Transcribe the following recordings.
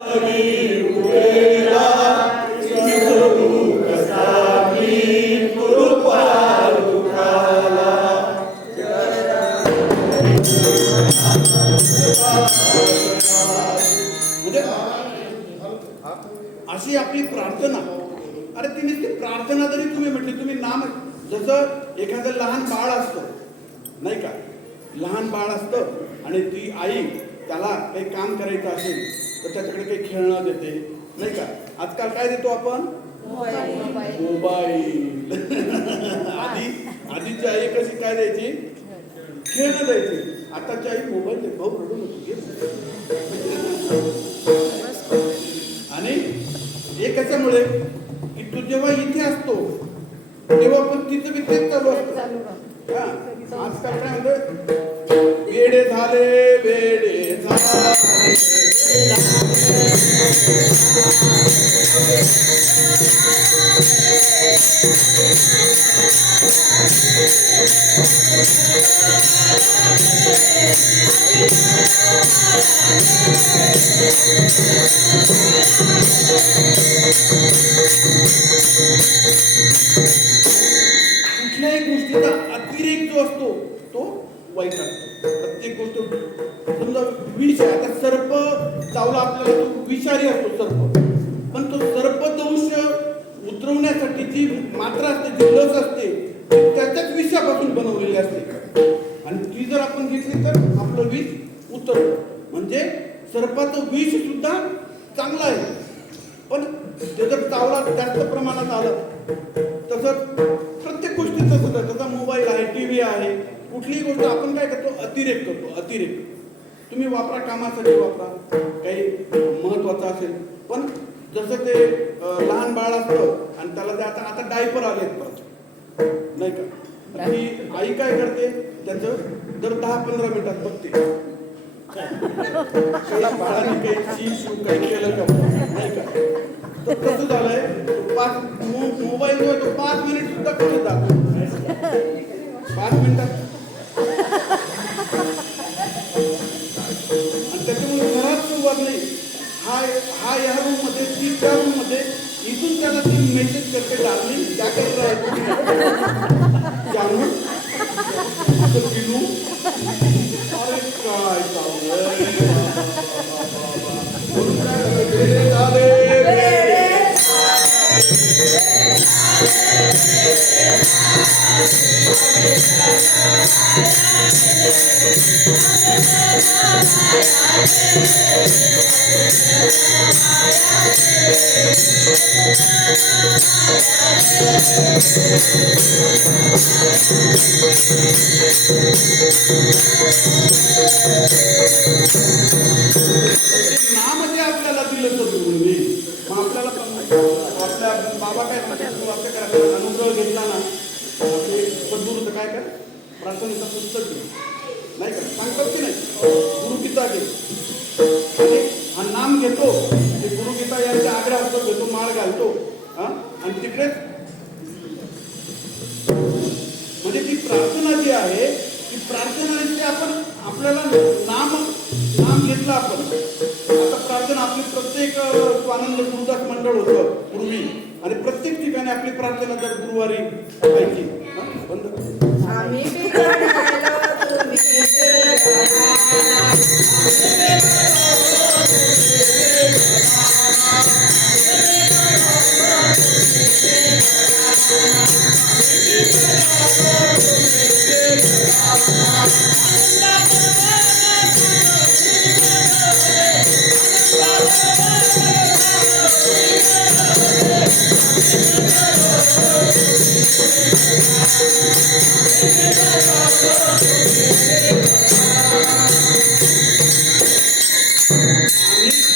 अशी आपली प्रार्थना. अरे ती नुसती प्रार्थना जरी तुम्ही म्हटली, तुम्ही नाम, जसं एखादं लहान बाळ असतं नाही का, लहान बाळ असतं आणि ती आई त्याला काही काम करायचं असेल तर त्याच्याकडे काही खेळणं देते नाही का. आजकाल काय देतो आपण? मोबाईल. आधीची आई कशी काय द्यायची? खेळणं द्यायची. आताची आई मोबाईल देते. भाऊ रडू नको. आणि हे कशामुळे की तू जेव्हा इथे असतो तेव्हा पण तिचं बी तेच चालू असतं. आजकाल काय म्हणतो, वेडे झाले वेडे झाले. कुठल्याही गोष्टीचा अतिरेक जो असतो तो वाईट असतो. प्रत्येक गोष्ट, समजा विष आहे, आता सर्प चावला आपल्याला, तो विषारी असतो सर्प, पण तो सर्पदंश उतरवण्यासाठी जी मात्रा असते, जी लस असते, ती त्याच्याच विषापासून बनवलेली असते आणि ती जर आपण घेतली तर आपलं विष उतरतं. म्हणजे सर्पाचं विष सुद्धा चांगलं आहे, पण ते जर चावला जास्त प्रमाणात आलं, तसंच प्रत्येक गोष्टीचं सुद्धा. त्याचा मोबाईल आहे, टीव्ही आहे, कुठलीही गोष्ट आपण काय करतो? अतिरेक करतो. अतिरेक तुम्ही वापरा, कामासाठी वापरा, काही महत्वाचं असेल, पण जसं ते लहान बाळ असतं आणि त्याला ते आता डायपर आलेत नाही का, ती आई काय करते, त्याचं दर 10-15 मिनिटात बघते काही बाळाने काही शिशू काही केलं का नाही का. तर कसं झालंय, मोबाईल जो आहे तो 5 मिनिट सुद्धा कमी जातो. 5 मिनिटात. आणि त्याच्यामुळे घरात सुरुवात नाही. हा या रूम मध्ये, ती त्या रूम मध्ये, इथून त्याला ती मेसेज करते, डार्लिंग क्या कर रहा है जानू पिलू. अरे काय नाम जे आपल्याला दिलं तर तुम्ही, मग आपल्याला आपल्या बाबा काय म्हणतात, अनुग्रह घेतला ना, सद्गुरूचं काय कर, प्रार्थनेचं पुस्तक घे नाही का, सांगतात की नाही, गुरुगीता घे. आणि हा नाम घेतो, ते गुरुगीता यांच्या आग्रह घेतो, माळ घालतो आणि तिकडेच, म्हणजे ती प्रार्थना जी आहे, ती प्रार्थना ते आपण आपल्याला नाम घेतलं आपण. आता प्रार्थना आपली प्रत्येक स्वानंद गुरुदास मंडळ होतं पूर्वी, आणि प्रत्येक ठिकाणी आपली प्रार्थना दर गुरुवारी व्हायची. बंद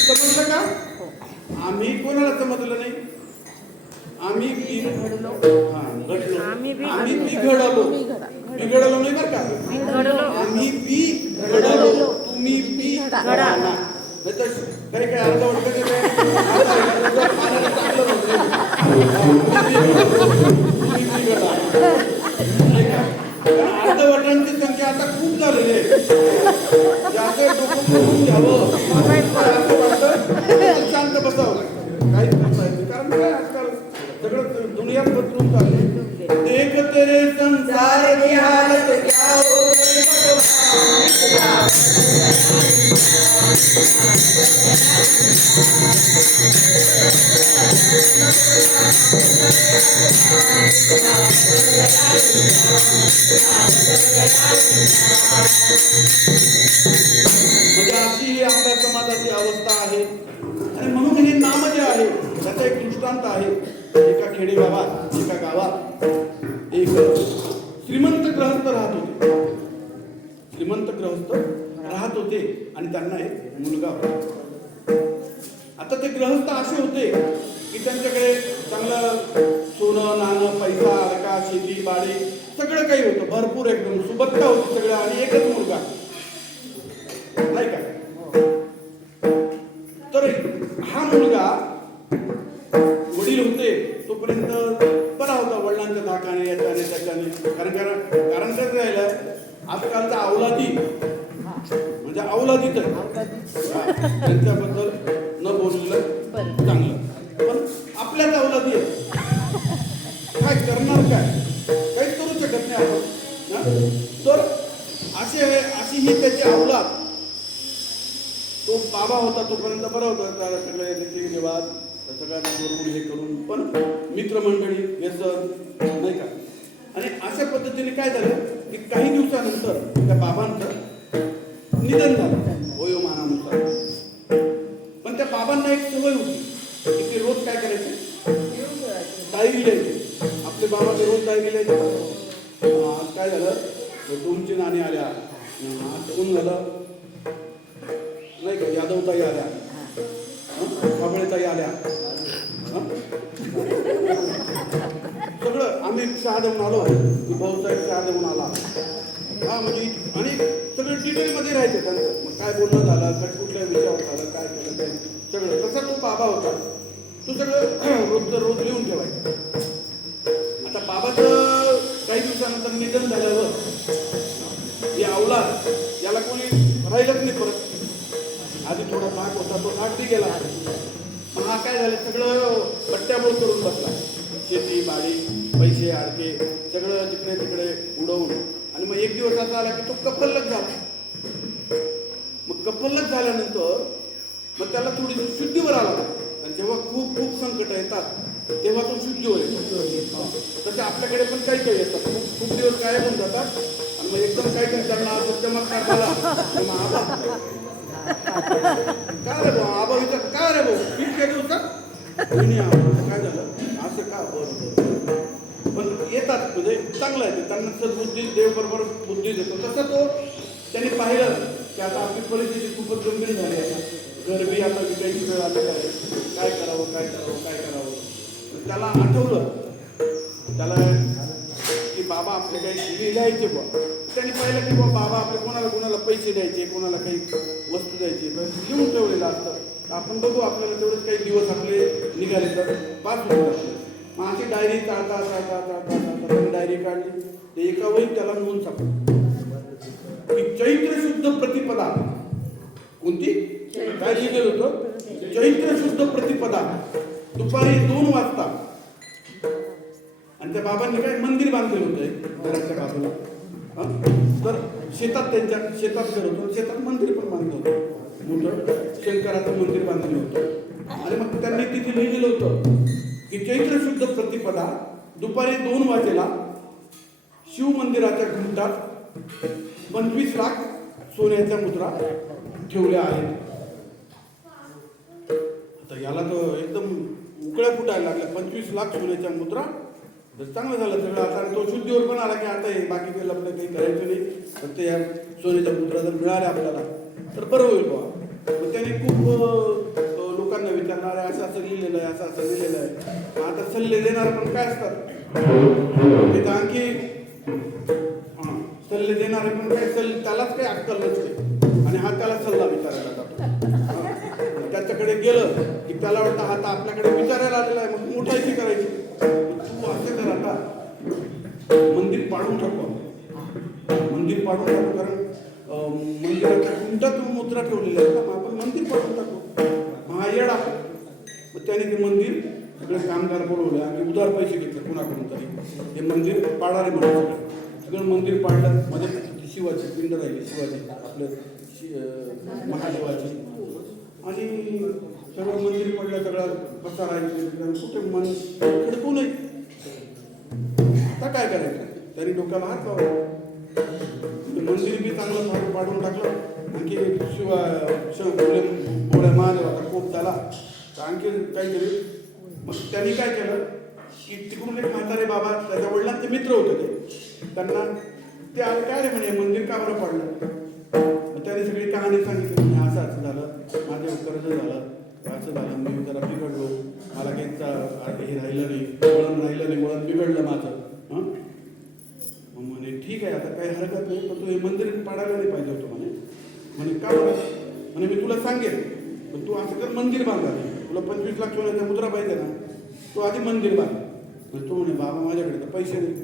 समजलं का? आम्ही कोणाला समजलं नाही. आम्ही बिघडलो, बिघडलो नाही बरं का, आम्ही बिघडलो, तुम्ही बिघडा. काही काय अर्धवट अर्धवटांची संख्या आता खूप झालेली आहे. घ्यावं इथं बसावं लागतं, काहीच करता येत नाही. कारण काय आजकाल सगळं दुनियात बदलून चाललंय. देख तेरे संसार की हालत क्या हो गई भगवान. म्हणजे अशी ही आपल्या समाजाची अवस्था आहे. आणि म्हणून हे नाम जे आहे त्याचा एक दृष्टांत आहे. एका खेडेगावात, एका गावात एक श्रीमंत गृहस्थ राहत होते. श्रीमंत गृहस्थ राहत होते आणि त्यांना एक मुलगा होता. आता ते गृहस्थ असे होते की त्यांच्याकडे चांगलं सोनं नाणं पैसा अडका शेती बाडी सगळं काही होतं, भरपूर एकदम सुबत्ता होती सगळं. आणि एकच मुलगा, नाही का. तर हा मुलगा, वडील होते तोपर्यंत बरा होता, वडिलांच्या धाकाने याच्याने त्याच्याने. कारण कसं राहिलं आजकालचा अवलादी म्हणजे अवलादी तर त्यांच्याबद्दल न बोललेलं चांगलं, पण आपल्याच अवलादी आहे. काय करणार, काहीच करू शकत नाही आपण. तर अशी ही त्याची अवलाद. तो बाबा होता तोपर्यंत बरा होता, त्याला सगळे रीतिरिवाज सगळ्यांना बरोबर हे करून, पण मित्रमंडळी व्यसन, नाही का. आणि अशा पद्धतीने काय झालं की काही दिवसानंतर त्या बाबांचं निधन झालं वयोमानानुसार. पण त्या बाबांना एक सवय होती की ते रोज काय करायचे, डायरी लिहायचे. आपले बाबा ते रोज डायरी लिहायचे. आज काय झालं, 2ची नाणी आल्या, आज कोण झालं नाही का, यादवताई आल्या, कांबळेताई आल्या, सगळं आम्ही चहा देऊन आलो, भाऊसाहेब चहा देऊन आला. म्हणजे आणि सगळं डिटेलमध्ये राहायचं त्यांचं. मग काय बोलणं झालं, कुठल्या विषयावर झालं, काय केलं ते सगळं. तसा तो बाबा होता, तो सगळं रोज लिहून ठेवायचं. आता बाबाचं काही दिवसानंतर निधन झाल्यावर ही अवलाद याला कोणी राहिलंच नाही परत. आधी थोडा नाक होता, तो नाक बी गेला. मग हा काय झालं, सगळं पट्ट्याबोळ करून बसला. शेती बाडी पैसे अडके सगळं तिकडे तिकडे उडवून. आणि मग एक दिवस असा आला की तो कपल्लक झाला. मग कपल्लक झाल्यानंतर मग त्याला थोडी शुद्धीवर आला. आणि जेव्हा खूप खूप संकट येतात तेव्हा तो शुद्धीवर येतो. तसे आपल्याकडे पण काही काही येतात, खूप दिवस काय होऊन जातात. आणि मग एकदम काही काही त्यांना चमत्कार झाला. काय रे भाऊ, आबा विचार काय रे भाऊ, इतक्या दिवसात काय झालं असं का. बरोबर, पण येतात म्हणजे चांगलं आहे. त्यांना सद्बुद्धी देव बरोबर बुद्धी देतो. तसं तो त्यांनी पाहिलं की आता आपली परिस्थिती खूपच गंभीर झाली आहे. गरबी आता विकायची वेळ आलेली आहे. काय करावं. त्याला आठवलं त्याला की बाबा आपले काही लिहायचे बुवा. त्यांनी पाहिलं की बाबा आपले कोणाला पैसे द्यायचे, कोणाला काही वस्तू द्यायची, लिहून ठेवलेलं असतं. आपण बघू आपल्याला तेवढेच काही दिवस आपले निघाले तर पास होईल आपले. मग अशी डायरी चाळता डायरी काढली. ते एका वहीत त्याला नोंद सापडली की चैत्र शुद्ध प्रतिपदा. कोणती काय लिहिलेलं होतं, चैत्र शुद्ध प्रतिपदा दुपारी 2 वाजता. आणि त्या बाबांनी काय मंदिर बांधलेलं होतं घराच्या बाजूला. तर त्यांच्या शेतात घर होतं, शेतात मंदिर पण बांधलं होतं, मोठं शंकराचं मंदिर बांधलं होतं. आणि मग त्यांनी तिथे लिहिलेलं होतं की चैत्र शुद्ध प्रतिपदा दुपारी 2 वाजेला शिव मंदिराच्या घंटात 25 लाख सोन्याच्या मुद्रा ठेवल्या आहेत. आता याला तर एकदम उकळ्या फुटायला लागल्या. 25 लाख सोन्याच्या मुद्रा. चांगलं झालं सगळं. आता तो शुद्धीवर पण आला की आता हे बाकी काही लपलं काही करायचं नाही, फक्त या सोन्याच्या मुद्रा जर मिळाल्या आपल्याला तर बरं होईल बाबा. मग त्याने खूप लोकांना विचारणार आहे, असं लिहिलेलं आहे, असं लिहिलेलं आहे. आता सल्ले देणार पण काय असतात ते आणखी सल्ले देणारे पण काय त्यालाच काही अक्कल नसते. आणि हा त्याला सल्ला विचारायला जातो. त्याच्याकडे गेलं की त्याला वाटतं हा तर आपल्याकडे विचारायला आलेला आहे, मग मोठायची करायची. तू असं कर, आता मंदिर पाडून टाकू. कारण मंदिराच्या कुंडात मुद्रा ठेवलेल्या आहेत ना, आपण मंदिर पाडून टाकू. हा येडा मग त्याने ते मंदिर सगळे कामगार बोलवले आणि उधार पैसे घेतले कोणाकडून तरी हे मंदिर पाडाले म्हणून सगळं मंदिर पाडलं. मध्ये शिवाची पिंड राहिली, शिवाजी आपलं महादेवाची, आणि सगळं मंदिर पडलं, सगळं कसा राहिलं, कुठे मन खडकू नाही. आता काय करायचं? त्यांनी डोक्याला हात लावला, मंदिर बी चांगलं पाडून टाकलं. आणखी शिवाय महादेवाचा कोप झाला तर आणखी काहीतरी. मग त्यांनी काय केलं की तिकडून एक म्हातारे बाबा, त्याच्या वडिलांचे मित्र होते ते, त्यांना ते आले, काय रे म्हणे मंदिर का बरं पाडलं? मग त्याने सगळी कहाणी सांगितली. म्हणजे असं असं झालं, माझे कर्ज झालं, असं झालं, मी जरा बिघडलो, मला काही हे राहिलं नाही, वळण राहिलं नाही, वळण बिघडलं माझं. मग म्हणे ठीक आहे, आता काही हरकत नाही, पण तू हे मंदिर पाडायला नाही पाहिजे होतं म्हणे. का बरं? म्हणे मी तुला सांगेन, पण तू असं कर, मंदिर बांधा, तुला 25 लाख सोन्याचा मुद्रा पाहिजे ना, तू आधी मंदिर बांध. तो म्हणे बाबा माझ्याकडे तर पैसे नाही.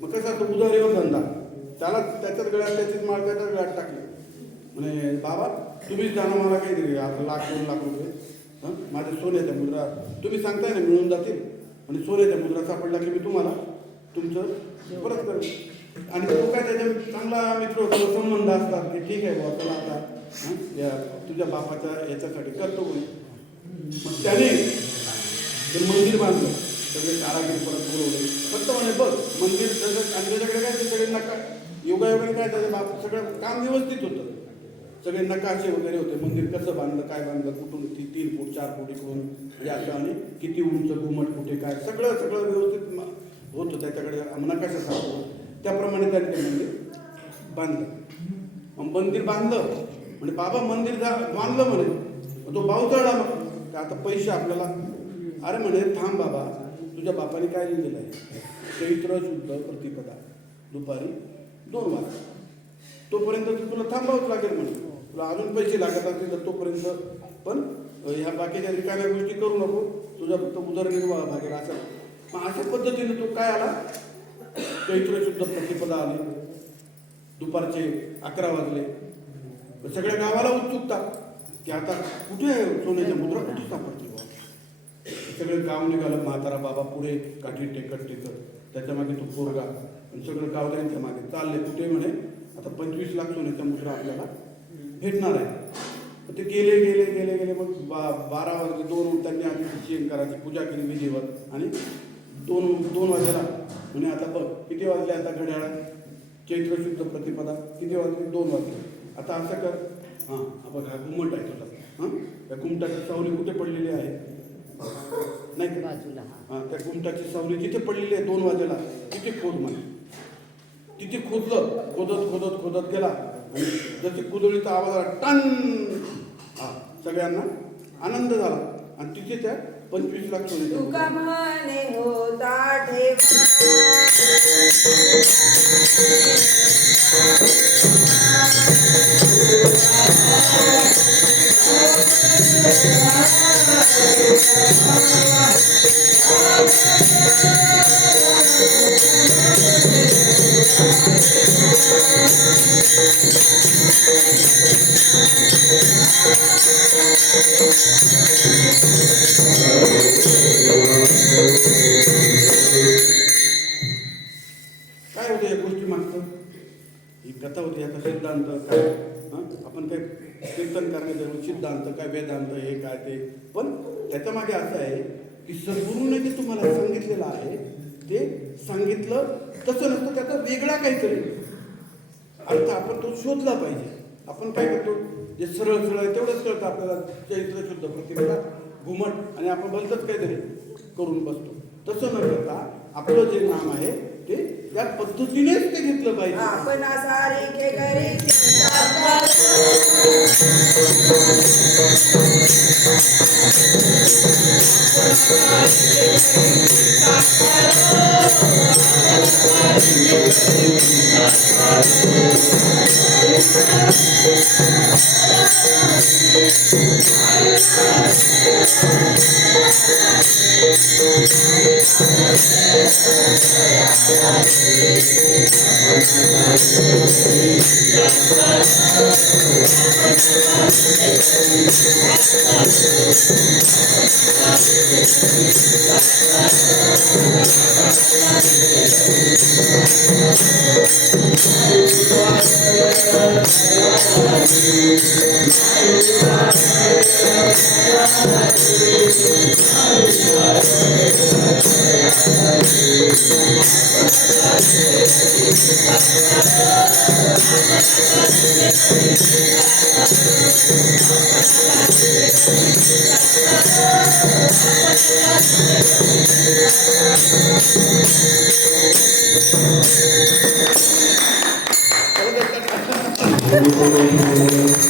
मग कसा तो उधारीवर धंदा, त्याला त्याच्याच गळ्यात त्याचीच माळ त्याच्याच गळ्यात टाकली. म्हणे बाबा तुम्हीच जाणं, मला काहीतरी आता 1,00,000-2,00,000 रुपये माझ्या सोन्याच्या मुद्रा तुम्ही सांगताय ना मिळून जातील. म्हणजे सोन्याच्या मुद्रा सापडला की मी तुम्हाला तुमचं परत करेन. आणि तो काय त्याच्या चांगला मित्र होता, संबंध असतात की ठीक आहे बाबा, चला आता या तुझ्या बापाच्या याच्यासाठी करतो म्हणे. मग त्याने ते मंदिर बांधलं, सगळे कारागीर परत बोलवले. फक्त म्हणे बघ मंदिर सगळं, आणि त्याच्याकडे काय ते सगळे नका योगायोगाने काय त्याच्या बाप सगळं काम व्यवस्थित होतं, सगळे नकाशे वगैरे होते, मंदिर कसं बांधलं, काय बांधलं, कुठून 3 फूट 4 फूट इकडून म्हणजे असं, आणि किती उंच घुमट कुठे काय सगळं सगळं व्यवस्थित होतं त्याच्याकडे, नकाशा सापडला. त्याप्रमाणे त्याने ते मंदिर बांधलं. मग मंदिर बांधलं म्हणजे बाबा मंदिर बांधलं म्हणे. तो भाऊ चढला, मग आता पैसे आपल्याला. अरे म्हणे थांब बाबा, तुझ्या बापाने काय लिहिलेलं आहे, चैत्र शुद्ध प्रतिपदा दुपारी 2 वाजता, तोपर्यंत तुला थांबावंच लागेल म्हणे. तुला अजून पैसे लागत असतील तर तोपर्यंत, पण ह्या बाकीच्या रिकाम्या गोष्टी करू नको, तुझा फक्त उदरनिर्वाह भागेल असं. मग अशा पद्धतीने तो काय आला, चैत्र शुद्ध प्रतिपदा आली, दुपारचे 11 वाजले. सगळ्या गावाला उत्सुकता की आता कुठे सोन्याच्या मुद्रा कुठे सापडतील बाबा. सगळं गाव निघालं, म्हातारा बाबा पुढे काठी टेकत त्याच्या मागे तो पोरगा, आणि सगळं गाव त्यांच्या मागे चालले. कुठे म्हणे आता 25 लाख सोन्याच्या मुद्रा आपल्याला भेटणार आहे. ते गेले गेले गेले गेले. मग 12 वाजले, 2 त्यांनी आधी चेन करायची, पूजा केली विधिवत, आणि 2 वाजेला म्हणे आता बघ किती वाजले आता घड्याळात, चैत्र शुद्ध प्रतिपदा किती वाजले, 2 वाजले. आता असं कर, हां बघ हा घुमट आहे तुझा, हां त्या घुमटाची सावली कुठे पडलेली आहे, नाही बाजूला, हां त्या घुमटाची सावली जिथे पडलेली आहे 2 वाजेला तिथे खोद म्हणे. तिथे खोदलं, खोदत गेला, आणि जसे कुदळीचा आवाज आला टन, हा सगळ्यांना आनंद झाला. आणि तिथे त्या 25 लाख सोन्याच्या काय होतं या गोष्टी मागचं, ही कथा होती. याचा सिद्धांत काय, आपण काय कीर्तन करण्याचं सिद्धांत काय, वेदांत हे काय ते, पण त्याच्या मागे असं आहे की सद्गुरूने जे तुम्हाला सांगितलेलं आहे ते सांगितलं तसं नसतं, त्याचा वेगळा काहीतरी अर्थ आपण तो शोधला पाहिजे. आपण काय करतो, जे सरळ आहे तेवढंच कळतं आपल्याला, चैत्र शुद्ध प्रतिपदा घुमट, आणि आपण भलतंच काहीतरी करून बसतो. तसं न करता आपलं जे नाम आहे ते या पद्धतीनेच ते घेतलं पाहिजे. आपण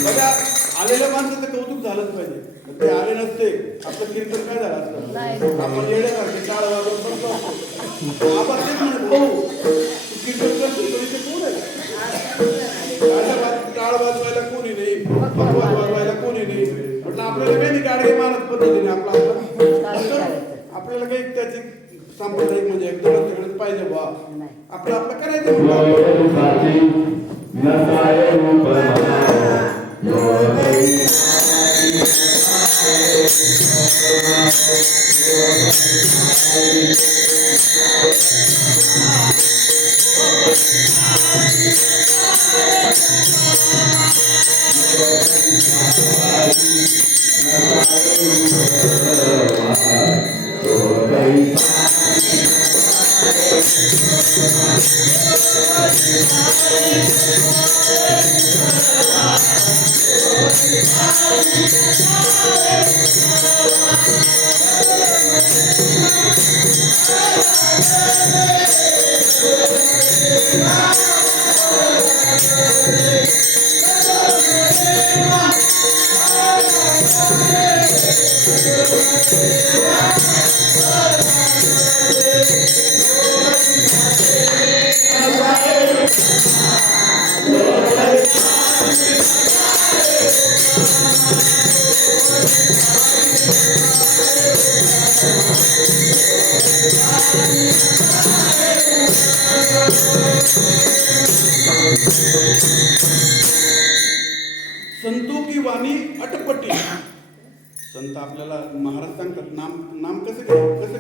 बघा, आलेल्या माणसाचं कौतुक झालंच पाहिजे. ते आले नसते आपलं कीर्तन काय झालं असतं? आपण येण्यासारखे टाळ वाजवून करतो असतो. आपण तेच म्हणत भाऊ तू कीर्तन करतो तरी ते कोण आहे? टाळ वाजवायला कोणी नाही, पकवाज वाजवायला कोणी नाही. म्हटलं आपल्याला काही नाही, गाडगे महाराज पद्धतीने आपल्याला काही त्याची सांप्रदायिक म्हणजे एकदम सगळंच पाहिजे बा. आपलं आपलं करायचं संतो की वाणी अटपटी. संत आपल्याला महाराज सांगतात नाम कसं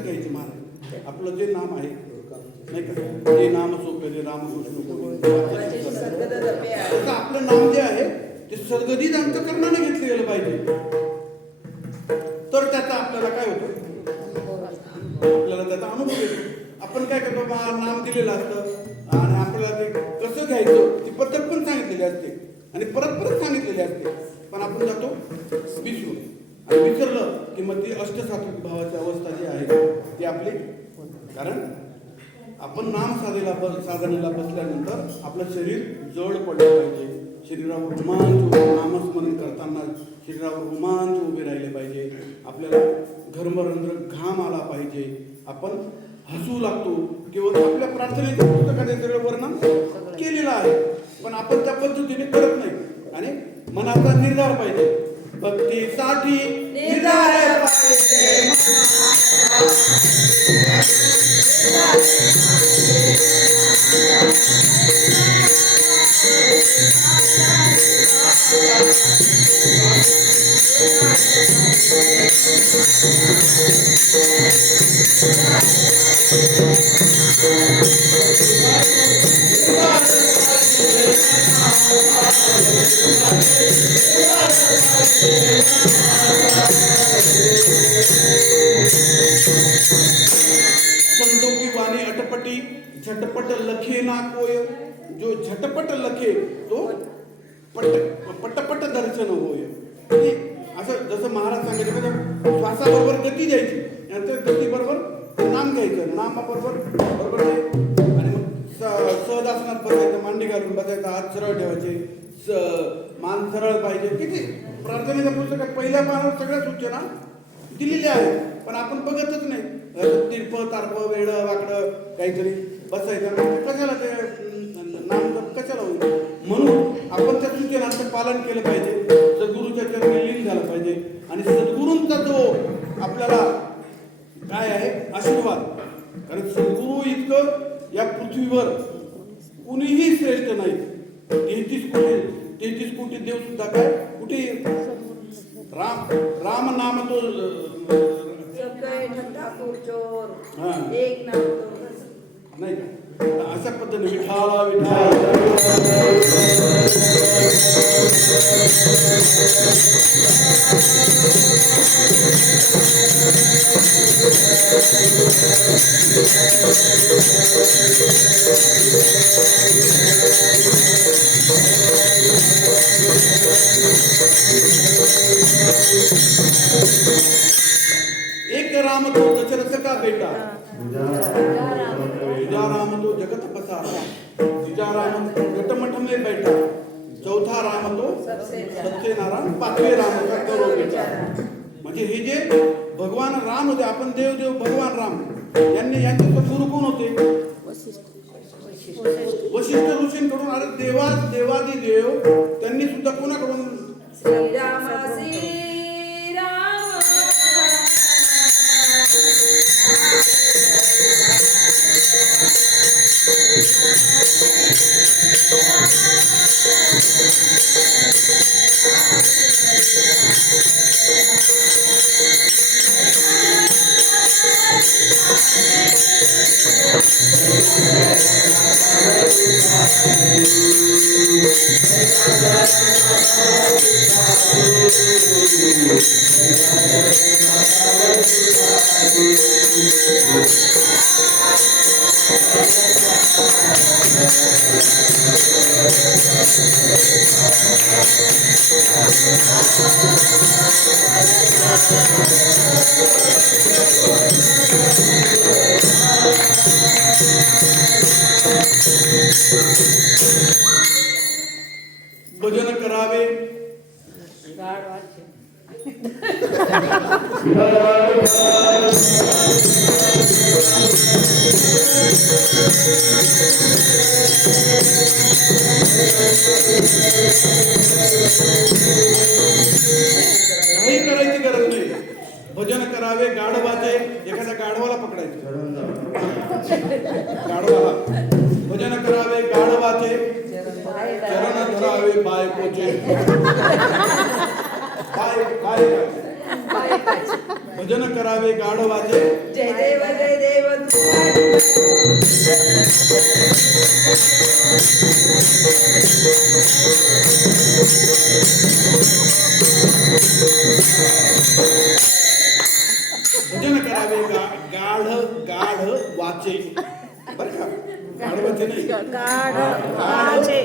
घ्यायचं महाराज. आपलं जे नाम आहे नाही का, ते नाम सोपे रे रामकृष्ण. आपलं नाम जे आहे ते सद्गतीत अंतःकरणाने घेतलं गेलं पाहिजे. तर त्याचा आपल्याला काय होतं, आपल्याला त्याचा अनुभव येतो. आपण काय करतो, नाम दिलेलं असतं आणि आपल्याला ते कसं घ्यायचं ती पद्धत पण सांगितलेली असते आणि परत परत सांगितलेली असते. पण आपण जातो विसरून, आणि विसरलं की मग ती अष्टसात्विक भावाची अवस्था जी आहे ती आपली. कारण आपण साधनेला बसल्यानंतर आपलं शरीर जड पडलं पाहिजे. शरीरावर रोमांच, नामस्मरण करताना शरीरावर रोमांच उभे राहिले पाहिजे. आपल्याला घर्मरंध्र घाम आला पाहिजे. आपण हसू लागतो. केवळ आपल्या प्रार्थनेच्या पुस्तकाने सगळं वर्णन केलेलं आहे, पण आपण त्या पद्धतीने करत नाही. आणि मनाचा निर्धार पाहिजे, भक्तीसाठी निर्धार पाहिजे. संतों की वाणी अटपटी, झटपट लखे ना कोय. जो झटपट लखे तो पटपट दर्शन होय. असं जसं महाराज सांगायचे बघा, श्वासाबरोबर गती द्यायची, नंतर गती बरोबर नाम घ्यायचं, नामाबरोबर बरोबर आणि मग सहज आसनात बसायचं, मांडी घालून बसायचं, हात सरळ ठेवायचे, मान सरळ पाहिजे. किती प्रार्थनेच्या पुस्तकात पहिल्या पानावर सगळ्या सूचना दिलेल्या आहेत, पण आपण बघतच नाही. तिरपं तारपं वेडं वाकडं काहीतरी बसायचं, कशाला ते नाम कशाला होईल. म्हणून आपण त्या सूचनांचं पालन केलं पाहिजे. सद्गुरूच्या चरणी लीन झालं पाहिजे आणि सद्गुरूंचा सद्गुरूंचा जो आपल्याला काय आहे आशीर्वाद, कारण सद्गुरू इतकं या पृथ्वीवर कुणीही श्रेष्ठ नाही. 33 कोटी देव सुद्धा काय कुठे राम नाम तो एक नाम नाही का अशा पद्धतीने विठाला विठाला एक राम तो दशरथ का बेटा, दूजा राम तो जगत पसारा, तीजा राम घटमट में बैठा, चौथा राम तो सत्यनारायण, पाचवे राम का करो बेटा. म्हणजे हे जे भगवान राम होते, आपण देव भगवान राम यांचे गुरु कोण होते? वशिष्ठ ऋषींकडून. अरे देवादी देव त्यांनी सुद्धा कोणाकडून? श्रीराम भजन करावे काही करायची गरज नाही. भजन करावे, गाढवाचे, एखाद्या गाढवाला पकडायचं, गाढवाला भजन करावे, गाढवाचे चरण धरावे, बायकोचे भजन करावे, गाढवाचे जय देव भजन करावे, गाढ वाचे, बर का, गाढवाचे नाही,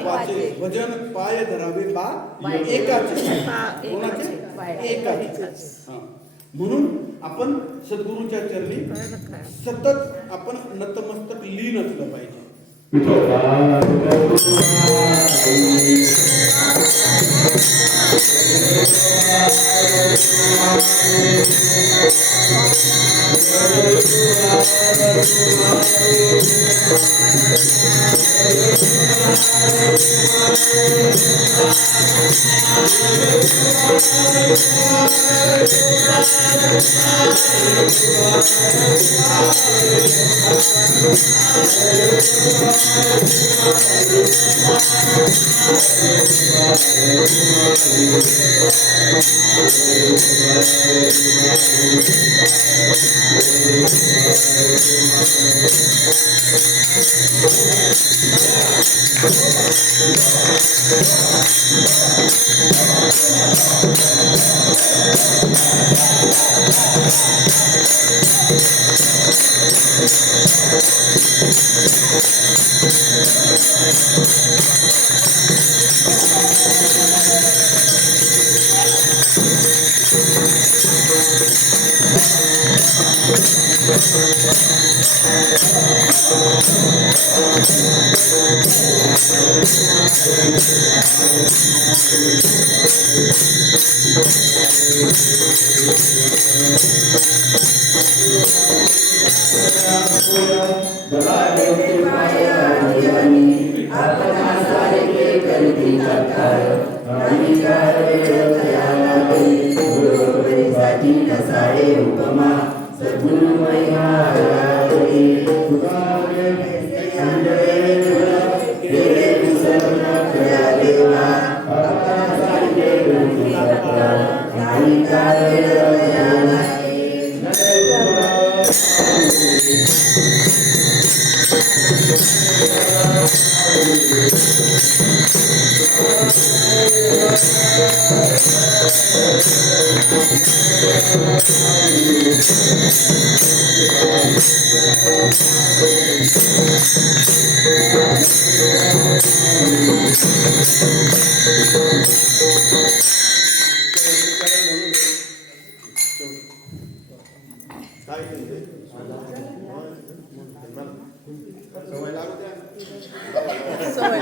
वाचे. भजन पाय धरावे, बा एकाचे, कोणाचे? एकाचे. म्हणून आपण सद्गुरूंच्या चरणी सतत आपण नतमस्तक लीन असलं पाहिजे. काय नाही सवय लागू द्या. सवय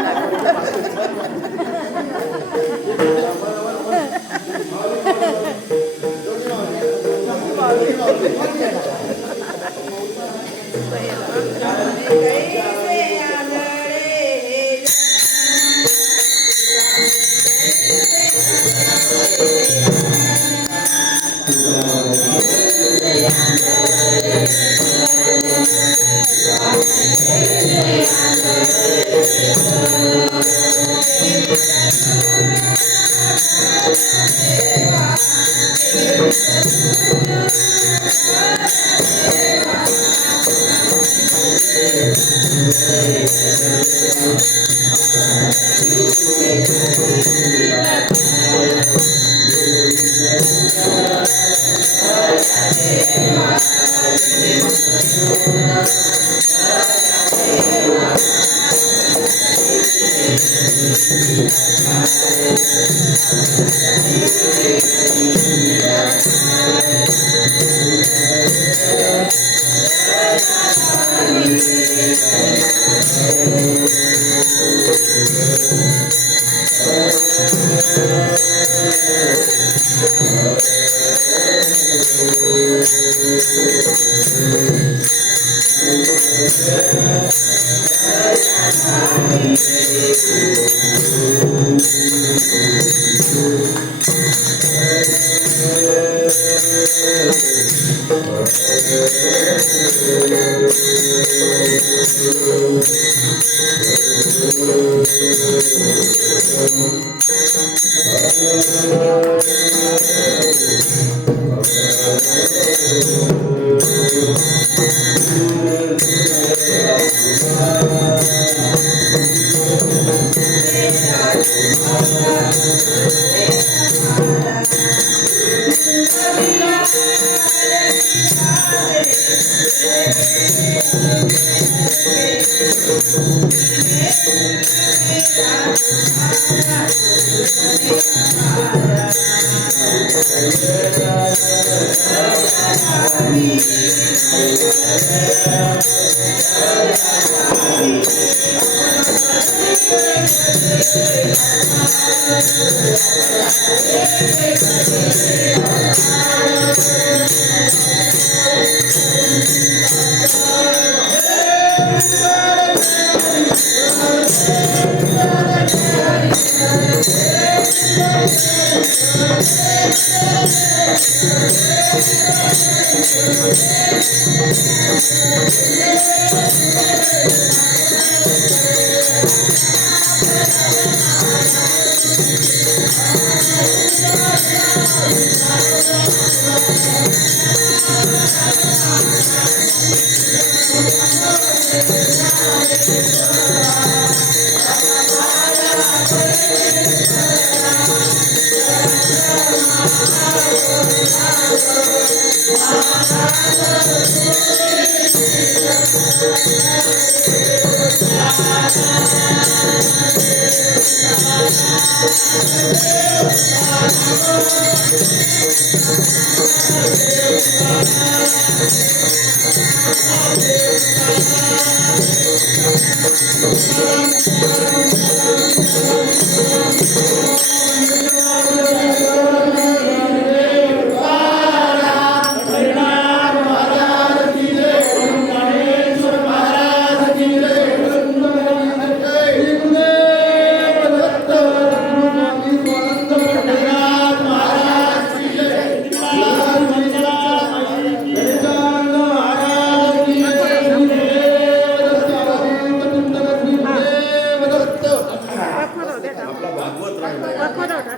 आपला भागवत राहिला.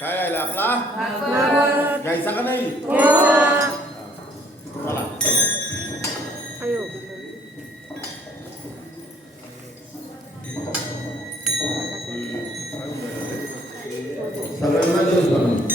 काय राहिला आपला घ्यायचा का नाही मला सगळ्यांना